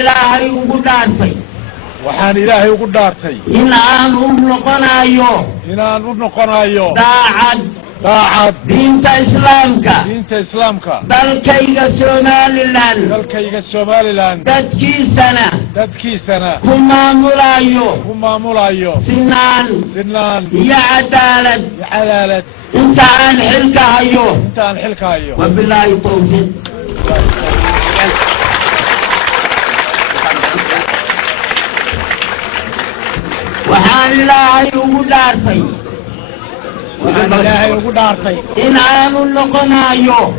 إلهي وقدارتي وحان إلهي وقدارتي إن أنهم نقنايو داعد دينت إسلامك دالكيغا سوماليلاند دادكي سنة كما ملايو سنان يا عدالة انت عن حلك هايو وبالله التوفيق وحان إلهي وقدارتي إن أنو نقنايو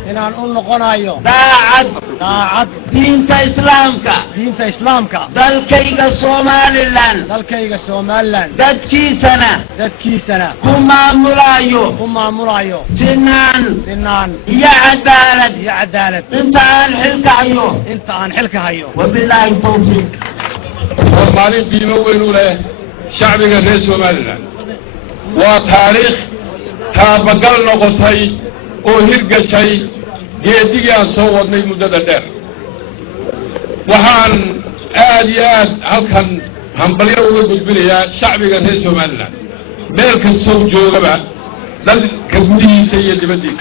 داعد دينت إسلامك دالكيغا سوماليلاند دادكي سنة كما ملايو سنان يا عدالة انت عن حلك هايو وبالله التوفيق ورمالين بيموينو له شعبك غير سوماليلاند وتاريخ تابقل نقطي وهرق شيء جيدي صوت من مدة دير وحان آليات هلكن همبليه وقبليه شعبك غير سوماليلاند ملك الصوت جوغبا دل كبدي سيدي بديك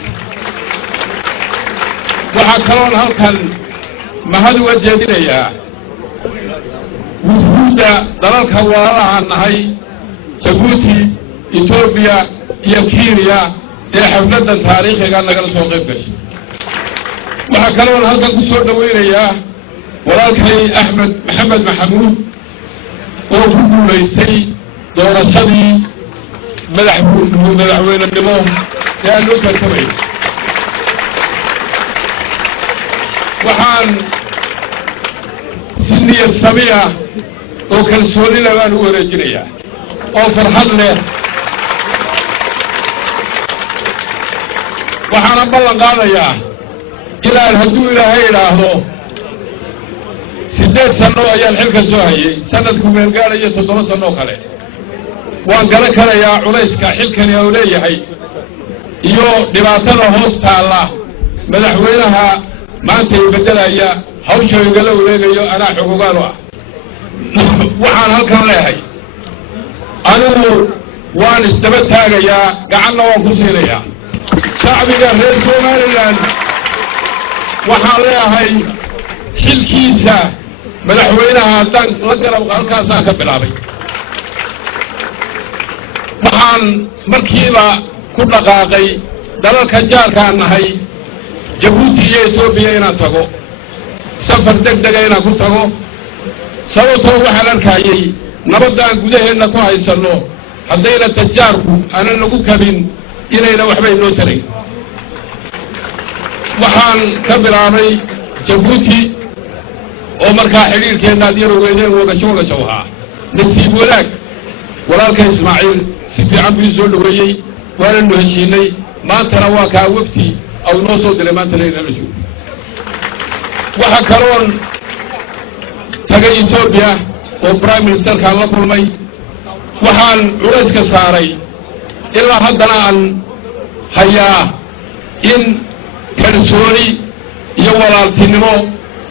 وحكرون هلكن ما هذا وجه دينيا وجود دلالك وراء عنهي جبوتي إثيوبيا كينيا حفلة تاريخي كان نقل سوقي بس وحكرون هذا كسور دوينيا ولكن أحمد محمد محمود وفقوا ليسي دور الشدي مدحوين النمو يا لوكا الكوي وحان سنية السمية وكالسولي لغان هو رجلية وفرحان له وحانا بلان قاديا إلى الهدو إلهي إلهو 8 سنة أيان حلك السوهي سنة كمين قال أي 7 سنة كله وان قال كلا يا عليسك حلكا يا وليهي يو دباتنا هوستا الله مدحوينها ما أنت يبدل أيا هوشا يقلوا وليهي أنا حقوقانوا وحان هلكا ليهي أنا وان استبتها يا قعنا وانكسيريا شعبك غير سوماليلاند waxaa leeyahay xilkiisa madaxweynaha haddaan la garab halkaasaan ka bilaabay waxaan markiiba ku dhaqaaqay dalalka jaarkaan nahay jabuuti iyo etoobiya inaan tago safar degdega inaan ku tago sababtoo waxaan arkayay nabadaan gudaheenna ku haysanno haddayna tajaarku aanan nagu kabin inayna waxba inoo tarayn waxaan ka bilaabay jabuuti oo markaa xiriirkeena aad ogeydeen wadagasho ahaa nasiib wanaag walaalka ismaaciil si fiican buu soo dhaweeyey waana nu heshiinay maantana waa kaa wafti aw noo soo diray maantana inala joogo waxa kaloon tagay etoobiya oo prime ministerkaan la kulmay waxaan culayska saaray ilaa haddana aan hayaa in kalsooni iyo walaaltinimo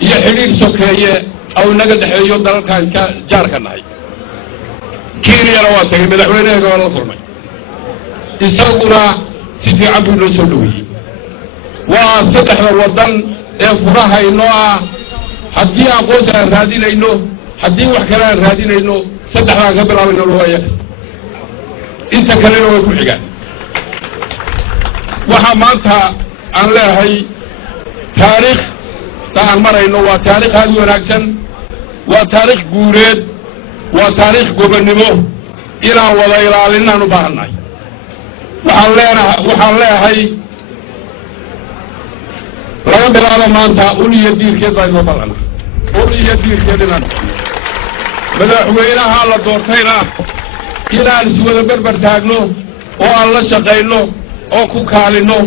iyo xidhiir sokeeye aw naga dhexeeyo dalalkan jaarka nahay kiiniyana waa tagay madaxweynaheega waa la kulmay isaguna si fiican buu noo soo dhaweeyey waa 3 waddan ee furaha inoo ah haddii aqoonsi aan raadinayno haddii wax kale aan raadinayno 3 ka bilaabayno looya inta kalena way ku xigaan waxaa maanta aan leeyahay taariikh aan marayno waa taariikh aad u wanaagsan waa taariikh guureed waa taariikh gobonnimo inaan wada ilaalinaan u baahannahay waxaan leeyahay laga bilaabo maanta ul iyo diirkeed baa inoo ballana ul iyo diirkeed inaan madaxweynaha la doortayna inaan iswada berber taagno oo aan la shaqayno oo ku kaalino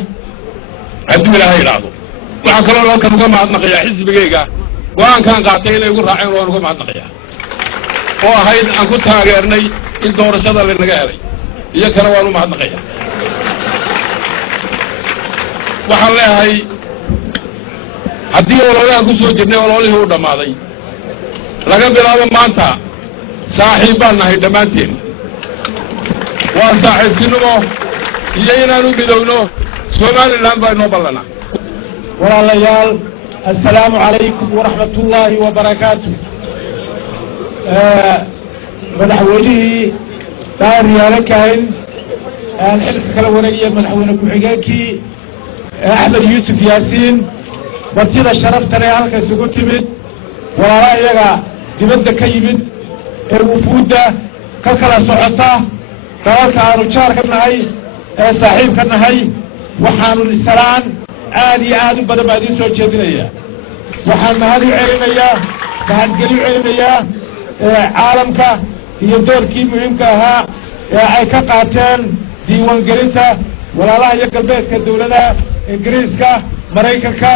hadduu ilaahay idhaahdo waxaa kaloo halkan uga mahadnaqayaa xisbigayga go-aankaan qaatay inay igu raaceen waan uga mahadnaqayaa oo ahayd aan ku taageernay in doorashada lanaga helay iyo kale waan u mahadnaqayaa waxaan leeyahay haddii ololahan ku soo jirnay ololihii u dhammaaday laga bilaabo maanta saaxiib baan nahay dhammaanteen waa saaxiibtinimo iyo inaan u midowno somaliland baa inoo ballana walaalayaal assalaamu calaykum waraxmatullaahi wabarakaatu madaxweynihii daariyaale kahin aan xilka kala wareegaya madaxweyne ku-xigeenkii axmed yuusuf yaasiin martida sharaftan ee halka isugu timid walaalaha iyaga dibadda ka yimid ee wufuudda ka kala socota dalalka aanu jaar ka nahay ee saaxiib ka nahay waxaanu salaan aad iyo aad u badan baa idiin soo jeedinaya waxaan mahad u celinayaa mahadgeli u celinayaa caalamka iyo doorkii muhiimka ahaa ee ay ka qaateen diiwaangelinta walaalaha iyo galbeedka dawladaha ingiriiska maraykanka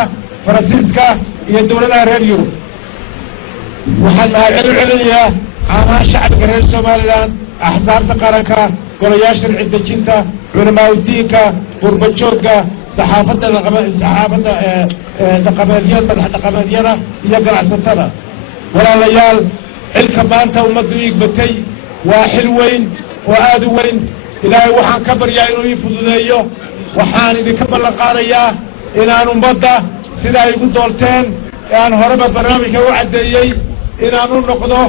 faransiiska iyo dawladaha reer yurub waxaan mahadceli u celinayaa caamaha shacabka reer somaliland axsaabta qaranka golayaasha sharci dejinta culamaa udiinka qurbajoogga saxaafadda dhaqameedyada madax dhaqameedyada iyo ganacsatada walaalayaal xilka maanta ummaddu iigbatay waa xil weyn oo aad u weyn ilaahay waxaan ka baryaa inuu ii fududeeyo waxaan idinka ballan qaadayaa inaan ummadda sida ay igu doorteen ee aan horeba barnaamijka u caddeeyey inaan u noqdo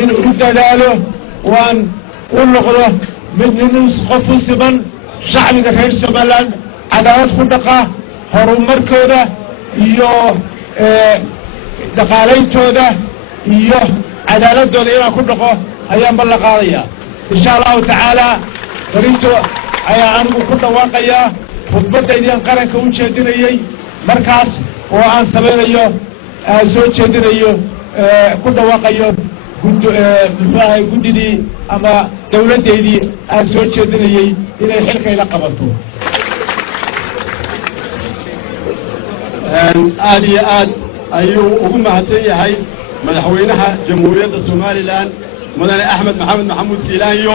in u dadaalo waan u noqdo mid nin qof u siman shacbiga reer somaliland cadaalad ku dhaqa horumarkooda iyo dhaqaalayntooda iyo cadaaladooda inaan ku dhaqo ayaan ballan qaadayaa insha allahu tacaala barinto ayaa anigu ku dhawaaqayaa khudbadaydian qaranka u jeedinayey markaas oo aan samaynayo soo jeedinayo ku dhawaaqayo muxuu ahay guddidii ama dawladdeydii aan soo jeedinayey inay xilkayla qabato aad iyo aad ayuu ugu mahadsan yahay madaxweynaha jamhuuriyadda somaliland mudane axmed maxamed maxamuud siilaanyo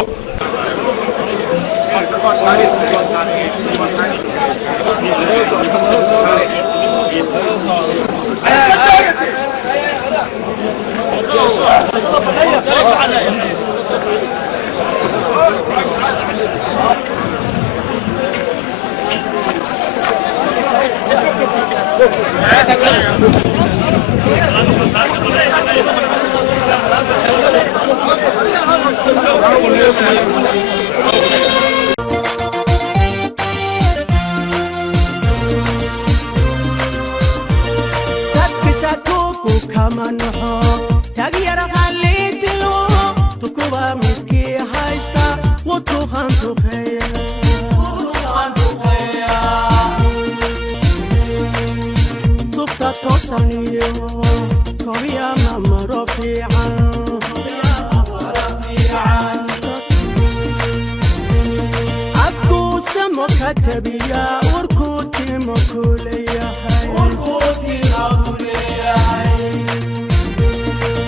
كتبيا وركوتي مكوليا هاي وركوتي